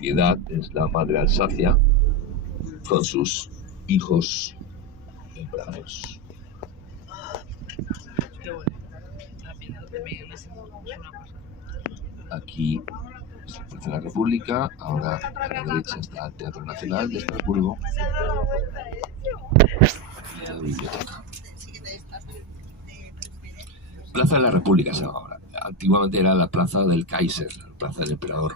Piedad es la madre Alsacia con sus hijos en brazos. Aquí está la Plaza de la República, ahora a la derecha está el Teatro Nacional de Estrasburgo y la biblioteca. Plaza de la República se llama ahora. Antiguamente era la Plaza del Kaiser, la Plaza del Emperador.